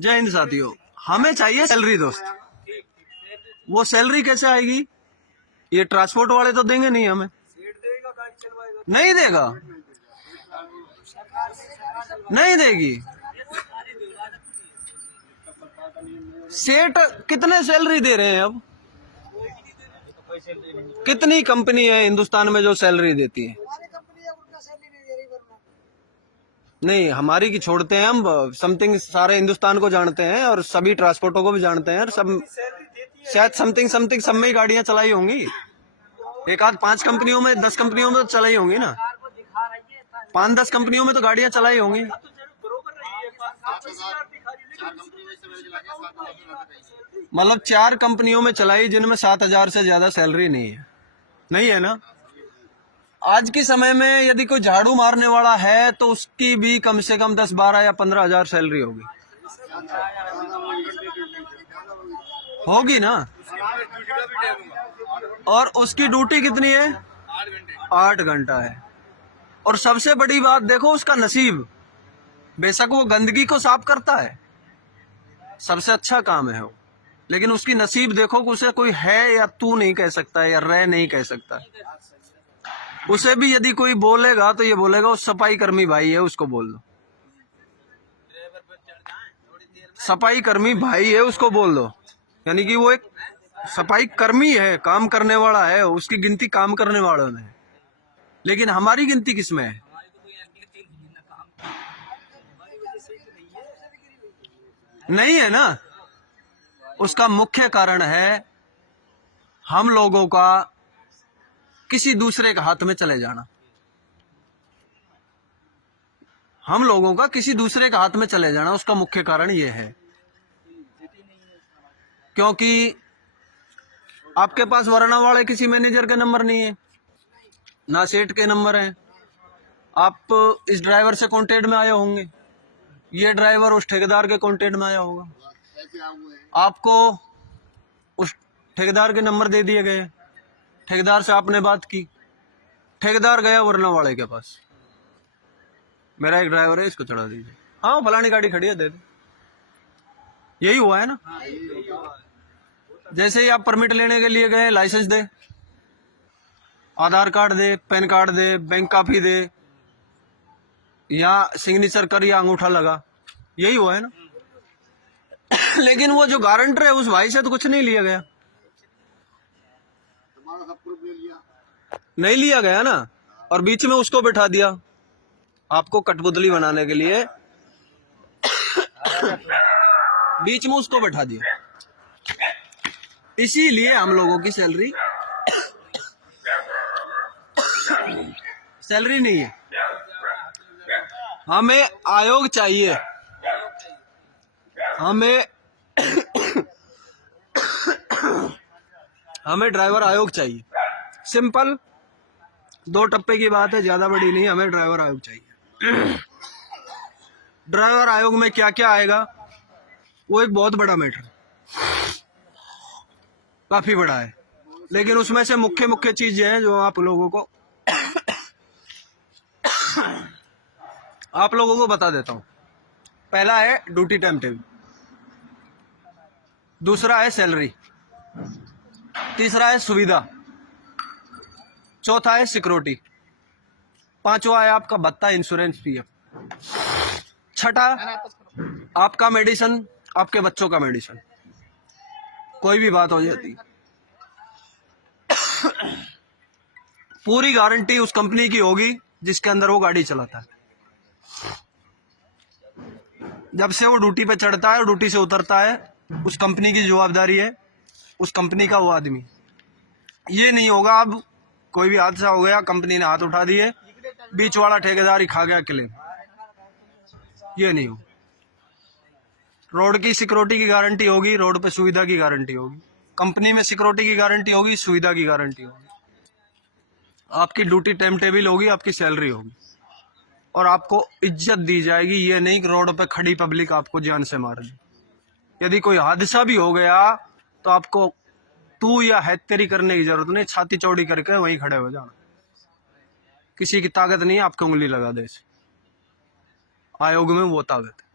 जय हिंद साथियों, हमें चाहिए सैलरी दोस्त। वो सैलरी कैसे आएगी? ये ट्रांसपोर्ट वाले तो देंगे नहीं हमें। नहीं देगा, नहीं देगी। सेठ कितने सैलरी दे रहे हैं अब? कितनी कंपनी है हिंदुस्तान में जो सैलरी देती है? नहीं, हमारी की छोड़ते हैं हम। समथिंग सारे हिंदुस्तान को जानते हैं और सभी ट्रांसपोर्टों को भी जानते हैं और सब शायद समथिंग समथिंग सब में ही गाड़ियां चलाई होंगी। एक आध 5 कंपनियों में 10 कंपनियों में तो चलाई होंगी ना। 5-10 कंपनियों में तो गाड़ियां चलाई होंगी। मतलब 4 कंपनियों में चलाई जिनमें 7,000 से ज्यादा सैलरी नहीं है। नहीं है ना। आज के समय में यदि कोई झाड़ू मारने वाला है तो उसकी भी कम से कम 10, 12 या 15,000 सैलरी होगी। होगी ना। और उसकी ड्यूटी कितनी है? 8 घंटा है। और सबसे बड़ी बात देखो, उसका नसीब। बेशक वो गंदगी को साफ करता है, सबसे अच्छा काम है वो, लेकिन उसकी नसीब देखो कि उसे कोई है या तू नहीं कह सकता या रह नहीं कह सकता। उसे भी यदि कोई बोलेगा तो ये बोलेगा वो सफाई कर्मी भाई है, उसको बोल दो। सफाई कर्मी भाई है, उसको बोल दो। यानी कि वो एक सफाई कर्मी है, काम करने वाला है, उसकी गिनती काम करने वालों में है। लेकिन हमारी गिनती किसमें है? नहीं है ना। उसका मुख्य कारण है हम लोगों का किसी दूसरे के हाथ में चले जाना। हम लोगों का किसी दूसरे के हाथ में चले जाना, उसका मुख्य कारण यह है। क्योंकि आपके पास वरना वाले किसी मैनेजर के नंबर नहीं है, ना सेठ के नंबर है। आप इस ड्राइवर से कांटेक्ट में आए होंगे, ये ड्राइवर उस ठेकेदार के कांटेक्ट में आया होगा। आपको उस ठेकेदार के नंबर दे दिए गए, ठेकेदार से आपने बात की, ठेकेदार गया वरना वाले के पास, मेरा एक ड्राइवर है, इसको चढ़ा दीजिए। हाँ, फलानी गाड़ी खड़ी है, दे दे। यही हुआ है ना। जैसे ही आप परमिट लेने के लिए गए, लाइसेंस दे, आधार कार्ड दे, पैन कार्ड दे, बैंक कॉपी दे, या सिग्नेचर कर या अंगूठा लगा, यही हुआ है ना। लेकिन वो जो गारंटर है उस भाई से तो कुछ नहीं लिया गया। नहीं लिया गया ना। और बीच में उसको बैठा दिया आपको कठपुतली बनाने के लिए। बीच में उसको बैठा दिया, इसीलिए हम लोगों की सैलरी नहीं है। हमें आयोग चाहिए, हमें हमें ड्राइवर आयोग चाहिए। सिंपल 2 टप्पे की बात है, ज्यादा बड़ी नहीं। हमें ड्राइवर आयोग चाहिए। ड्राइवर आयोग में क्या क्या आएगा वो एक बहुत बड़ा मैटर, काफी बड़ा है। लेकिन उसमें से मुख्य मुख्य चीजें हैं जो आप लोगों को बता देता हूं। पहला है ड्यूटी टाइम टेबल, दूसरा है सैलरी, तीसरा है सुविधा, चौथा है सिक्योरिटी, पांचवा है आपका भत्ता, इंश्योरेंस, पीएफ, छठा आपका मेडिसिन, आपके बच्चों का मेडिसिन, कोई भी बात हो जाती, पूरी गारंटी उस कंपनी की होगी जिसके अंदर वो गाड़ी चलाता है। जब से वो ड्यूटी पे चढ़ता है, ड्यूटी से उतरता है, उस कंपनी की जवाबदारी है, उस कंपनी का वो आदमी। ये नहीं होगा अब कोई भी हादसा हो गया, कंपनी ने हाथ उठा दिए, बीच वाला ठेकेदार ही खा गया क्लेम, ये नहीं हो। रोड की सिक्योरिटी की गारंटी होगी, रोड पे सुविधा की गारंटी होगी, कंपनी में सिक्योरिटी की गारंटी होगी, सुविधा की गारंटी होगी, आपकी ड्यूटी टाइम टेबल होगी, आपकी सैलरी होगी, और आपको इज्जत दी जाएगी। ये नहीं कि रोड पे खड़ी पब्लिक आपको जान से मार दे। यदि कोई हादसा भी हो गया तो आपको तू या है तेरी करने की जरूरत नहीं, छाती चौड़ी करके वहीं खड़े हो जाना। किसी की ताकत नहीं है आपको उंगली लगा दे। आयोग में वो ताकत है।